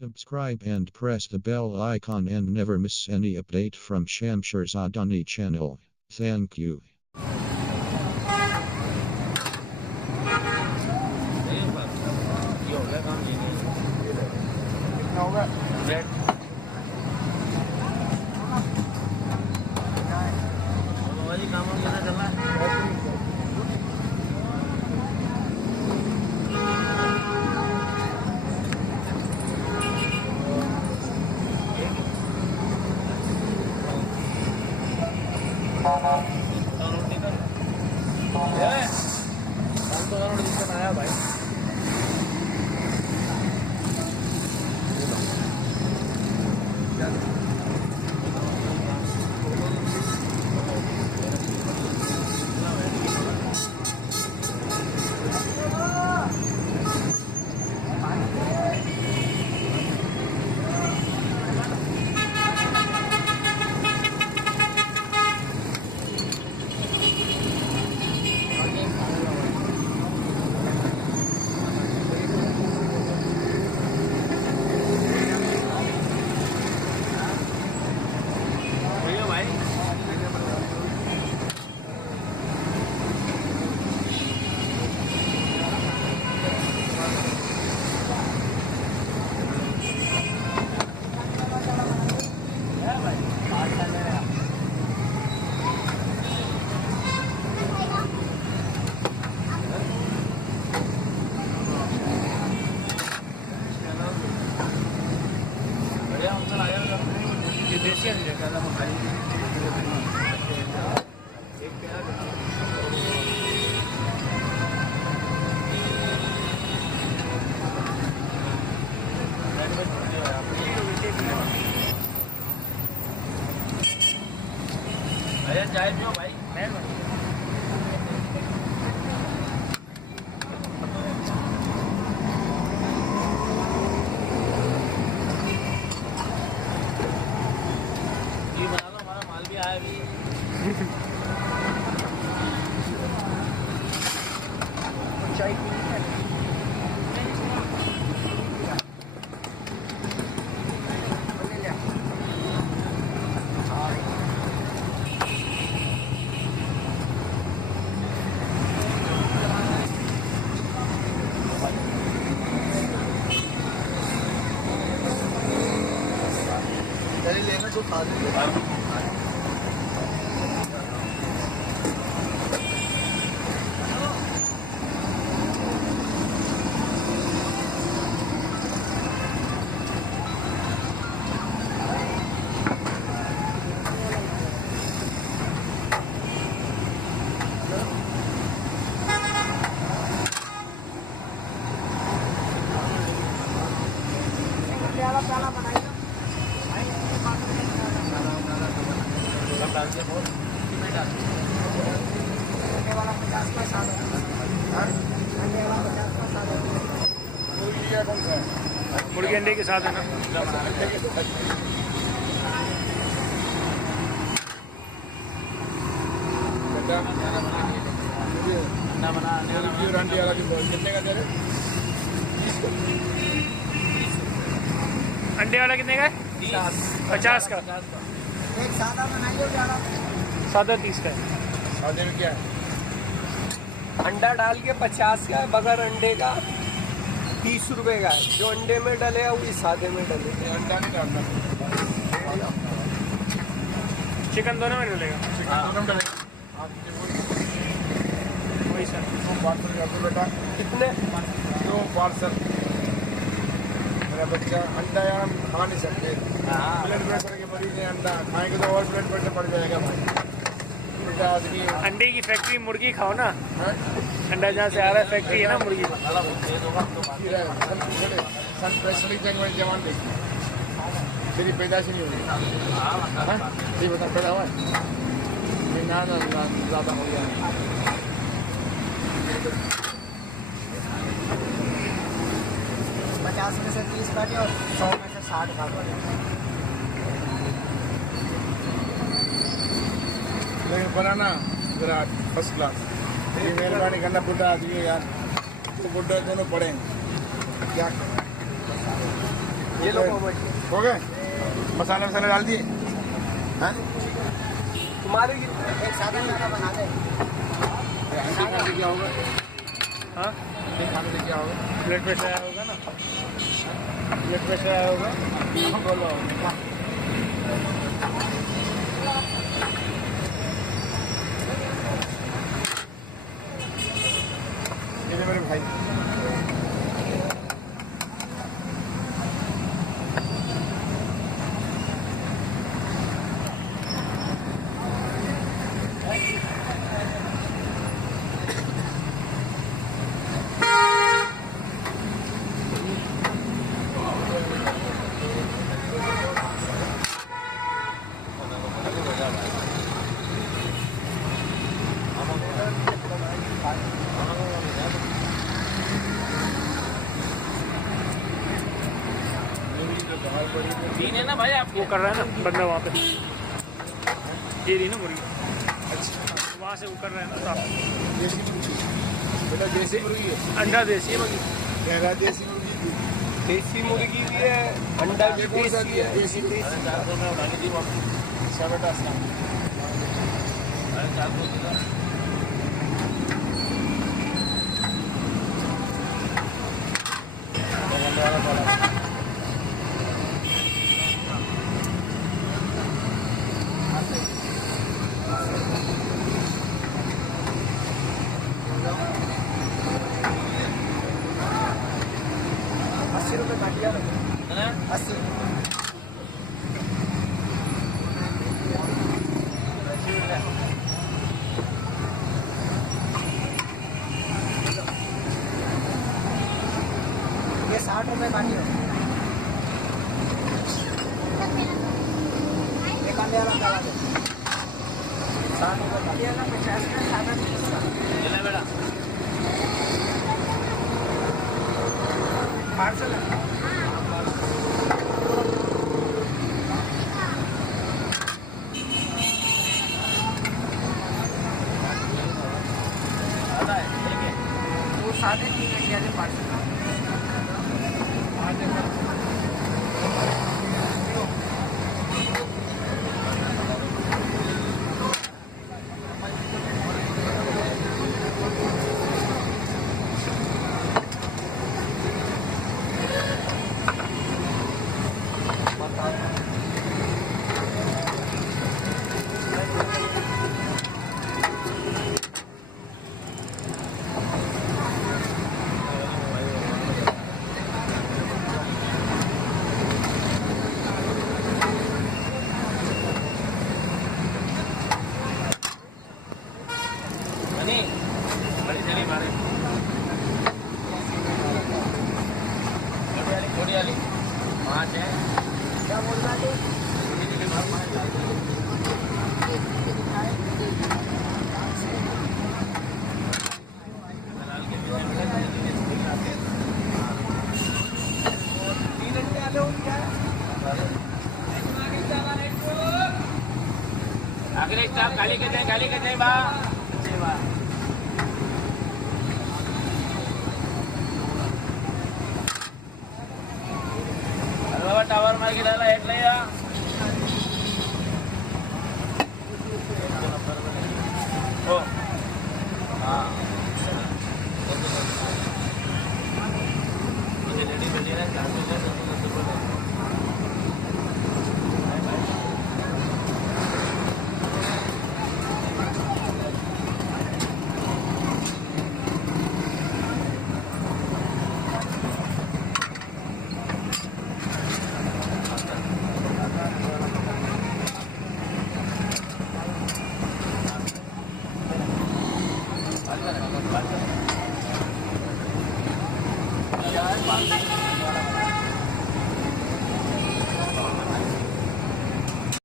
Subscribe and press the bell icon and never miss any update from Shamsherzadani channel. Thank you. चाय पियो भाई। बना लो, हमारा माल भी आया अभी। चाय लेना जो खा लेंगे। प्याला बनाइए। वाला 50 का साथ मुर्गी अंडे के साथ है ना। अंडे वाला कितने का दे रहे? अंडे वाला कितने का है? 50 का। एक सादा बनाइए। सादा 30 का है। सादे में क्या है? अंडा डाल के 50 का है, बगैर अंडे का 30 रुपए का है। जो अंडे में डलेगा वही सादे में डलेगा। अंडा नहीं डालना। चिकन दोनों में डलेगा। चिकन दोनों में डलेगा। वही सर। दो पार्सल कर दो बेटा। कितने? 2 पार्सल। मेरा बच्चा अंडा यार हम खा नहीं सकते। ब्लड प्रेशर के मरीज हैं, अंडा खाएंगे तो और ब्लड प्रेशर बढ़ जाएगा भाई। आदमी अंडे की फैक्ट्री मुर्गी खाओ ना। अंडा जहाँ से आ रहा है फैक्ट्री है ना मुर्गी। जवान देखिए तेरी पैदाश नहीं होगी। ये बता पैदा हुआ ज़्यादा हो गया। 50 में से 30 काटे और 100 में से 60 काटे। लेकिन बनाना विराट फर्स्ट क्लास। ये मेहरबानी करना, बुढ़ा आदमी यार, तो बुढ़ा दोनों पढ़ेंगे क्या। ये लो हो गए मसाले वसाले डाल दिए हैं तुम्हारे एक सादा खाना बना दे। खाने से क्या होगा हाँ खाने से क्या होगा ब्लड प्रेशर आया होगा ना ब्लड प्रेशर आया होगा बोलो ये मेरे भाई तीन है ना भाई आप वो कर रहा है ना बंदा वहाँ पे ये रही ना मुर्गी वहाँ से वो कर रहा है ना साफ देसी मुर्गी बेटा देसी मुर्गी है अंडा देसी है मुर्गी गहरा देसी मुर्गी थी देसी मुर्गी भी है अंडा भी ये कौन सा देसी दिया है देसी देसी अच्छा बेटा ये 60 रुपये काटियो एक अंडे वाला डाला दे 60 रुपये काटियो ना 50 का सादा चला बेटा पार्सल वो सादे 3 इंडिया के पार्सल बड़ी चली मारे छोटी वाली 5 है क्या बोल रहा है आखिर स्टाफ गाली के दें बा टावर मार गिरायला हेटला या हो हां मुझे लेडी बैठी है ना क्या है